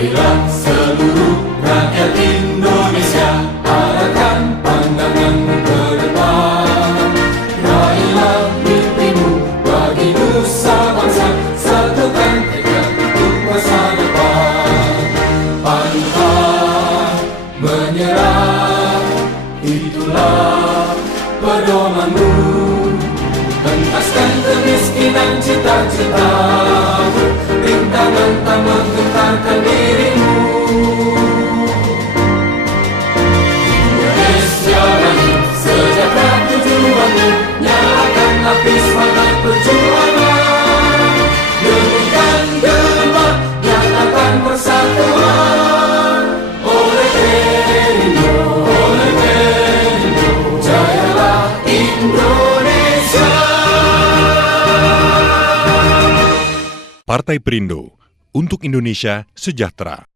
Marilah seluruh rakyat Indonesia, arahkan pandanganmu ke depan. Raihlah mimpimu bagi nusa bangsa, satukan tekad untuk masa depan. Pantang menyerah, itulah pedomanmu. Hentaskan kemiskinan cita-citamu, rintangan tak menggentarkan dirimu. Indonesia maju, sejahtera tujuanmu, nyalakan api semangat perjuangan. Dengunkan gemak, nyatakan persatuan. Oleh Perindo, jayalah Indonesia. Partai Perindo, untuk Indonesia sejahtera.